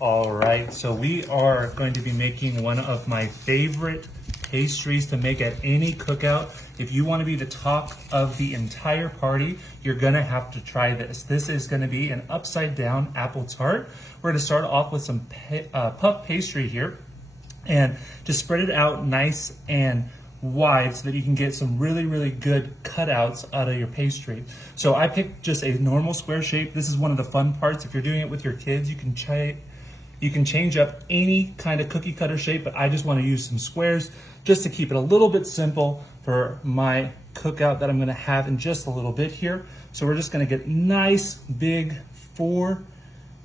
All right, so we are going to be making one of my favorite pastries to make at any cookout. If you want to be the talk of the entire party, you're gonna have to try this. This is gonna be an upside down apple tart. We're gonna start off with some puff pastry here and just spread it out nice and wide so that you can get some really good cutouts out of your pastry. So I picked just a normal square shape. This is one of the fun parts. If you're doing it with your kids, you can change up any kind of cookie cutter shape, but I just want to use some squares just to keep it a little bit simple for my cookout that I'm going to have in just a little bit here. So we're just going to get nice big 4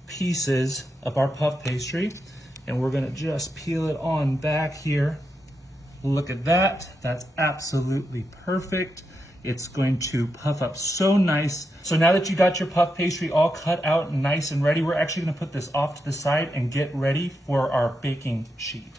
pieces of our puff pastry, and we're going to just peel it on back here. Look at that. That's absolutely perfect. It's going to puff up so nice. So now that you got your puff pastry all cut out and nice and ready, we're actually gonna put this off to the side and get ready for our baking sheet.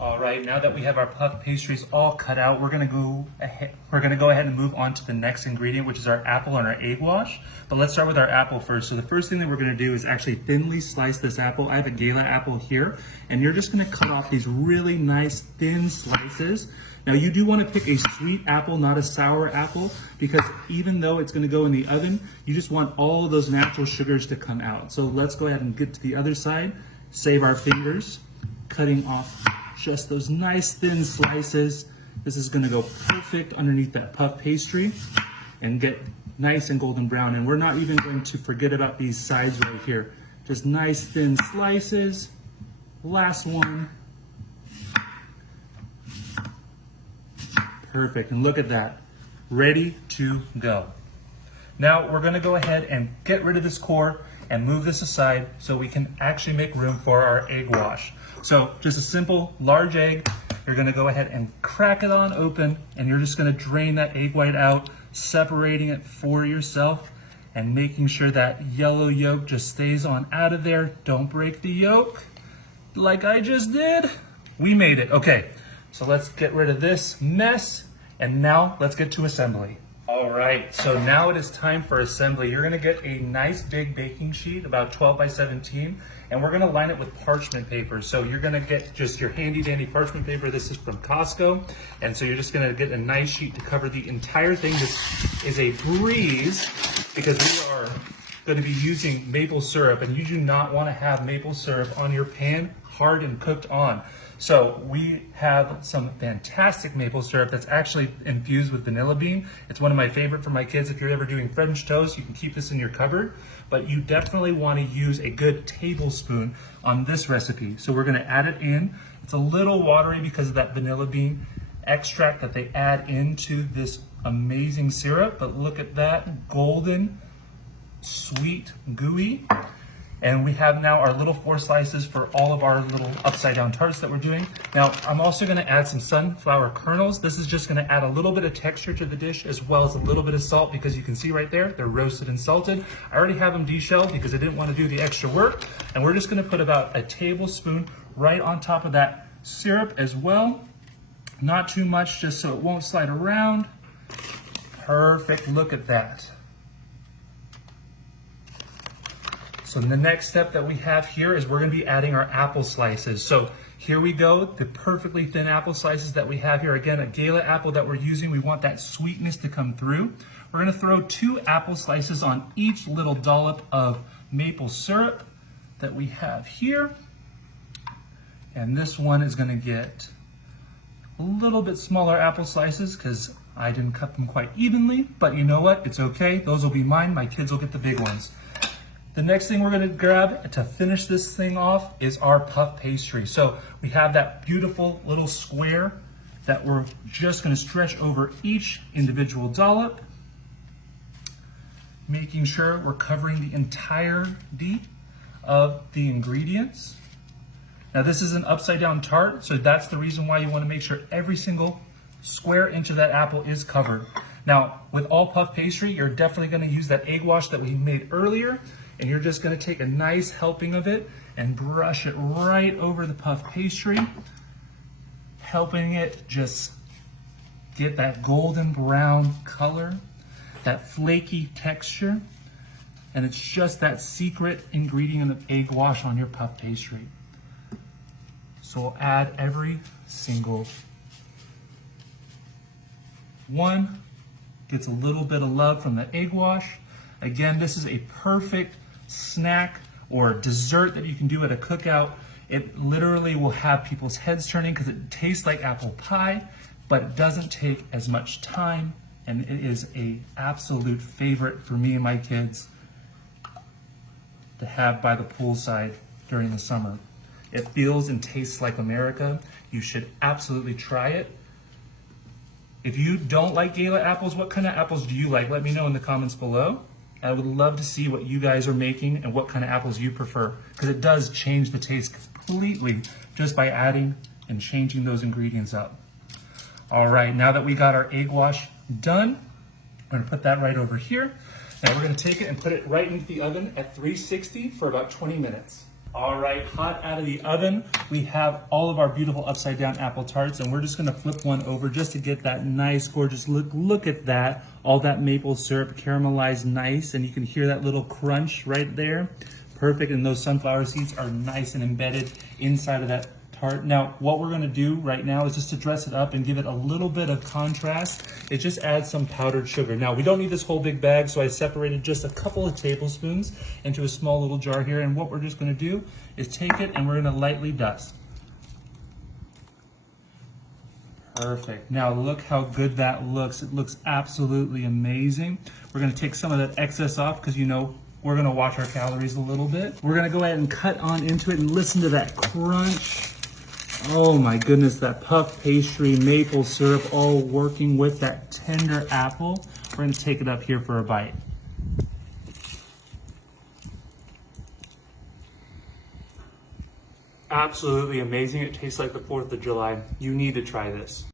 All right, now that we have our puff pastries all cut out, we're gonna go ahead and move on to the next ingredient, which is our apple and our egg wash. But let's start with our apple first. So the first thing that we're gonna do is actually thinly slice this apple. I have a Gala apple here, and you're just gonna cut off these really nice thin slices. Now you do want to pick a sweet apple, not a sour apple, because even though it's going to go in the oven, you just want all of those natural sugars to come out. So let's go ahead and get to the other side, save our fingers, cutting off just those nice thin slices. This is going to go perfect underneath that puff pastry and get nice and golden brown. And we're not even going to forget about these sides right here. Just nice thin slices. Last one. Perfect, and look at that, ready to go. Now we're gonna go ahead and get rid of this core and move this aside so we can actually make room for our egg wash. So just a simple large egg, you're gonna go ahead and crack it on open, and you're just gonna drain that egg white out, separating it for yourself and making sure that yellow yolk just stays on out of there. Don't break the yolk like I just did. We made it, okay. So let's get rid of this mess, and now let's get to assembly. All right, so now it is time for assembly. You're gonna get a nice big baking sheet, about 12 by 17, and we're gonna line it with parchment paper. So you're gonna get just your handy dandy parchment paper. This is from Costco, and so you're just gonna get a nice sheet to cover the entire thing. This is a breeze because we are gonna be using maple syrup, and you do not wanna have maple syrup on your pan, hard and cooked on. So we have some fantastic maple syrup that's actually infused with vanilla bean. It's one of my favorite for my kids. If you're ever doing French toast, you can keep this in your cupboard, but you definitely want to use a good tablespoon on this recipe. So we're going to add it in. It's a little watery because of that vanilla bean extract that they add into this amazing syrup, but look at that, golden, sweet, gooey. And we have now our little 4 slices for all of our little upside down tarts that we're doing. Now, I'm also gonna add some sunflower kernels. This is just gonna add a little bit of texture to the dish as well as a little bit of salt, because you can see right there, they're roasted and salted. I already have them deshelled because I didn't wanna do the extra work. And we're just gonna put about a tablespoon right on top of that syrup as well. Not too much, just so it won't slide around. Perfect, look at that. So the next step that we have here is we're gonna be adding our apple slices. So here we go, the perfectly thin apple slices that we have here. Again, a Gala apple that we're using, we want that sweetness to come through. We're gonna throw 2 apple slices on each little dollop of maple syrup that we have here. And this one is gonna get a little bit smaller apple slices because I didn't cut them quite evenly, but you know what, it's okay. Those will be mine, my kids will get the big ones. The next thing we're gonna grab to finish this thing off is our puff pastry. So we have that beautiful little square that we're just gonna stretch over each individual dollop, making sure we're covering the entirety of the ingredients. Now this is an upside down tart, so that's the reason why you wanna make sure every single square inch of that apple is covered. Now, with all puff pastry, you're definitely gonna use that egg wash that we made earlier, and you're just gonna take a nice helping of it and brush it right over the puff pastry, helping it just get that golden brown color, that flaky texture. And it's just that secret ingredient of egg wash on your puff pastry. So we'll add every single one. Gets a little bit of love from the egg wash. Again, this is a perfect snack or dessert that you can do at a cookout. It literally will have people's heads turning because it tastes like apple pie, but it doesn't take as much time, and it is an absolute favorite for me and my kids to have by the poolside during the summer. It feels and tastes like America. You should absolutely try it. If you don't like gala apples, what kind of apples do you like? Let me know in the comments below. I would love to see what you guys are making and what kind of apples you prefer, because it does change the taste completely just by adding and changing those ingredients up. All right, now that we got our egg wash done, we're gonna put that right over here. And we're gonna take it and put it right into the oven at 360 for about 20 minutes. All right, hot out of the oven, we have all of our beautiful upside down apple tarts, and we're just gonna flip one over just to get that nice, gorgeous look. Look at that, all that maple syrup caramelized nice, and you can hear that little crunch right there. Perfect, and those sunflower seeds are nice and embedded inside of that tart. Now, what we're gonna do right now is just to dress it up and give it a little bit of contrast. It just adds some powdered sugar. Now, we don't need this whole big bag, so I separated just a couple of tablespoons into a small little jar here, and what we're just gonna do is take it and we're gonna lightly dust. Perfect. Now look how good that looks. It looks absolutely amazing. We're gonna take some of that excess off because you know we're gonna watch our calories a little bit. We're gonna go ahead and cut on into it and listen to that crunch. Oh my goodness, that puff pastry, maple syrup, all working with that tender apple. We're gonna take it up here for a bite. Absolutely amazing. It tastes like the 4th of July. You need to try this.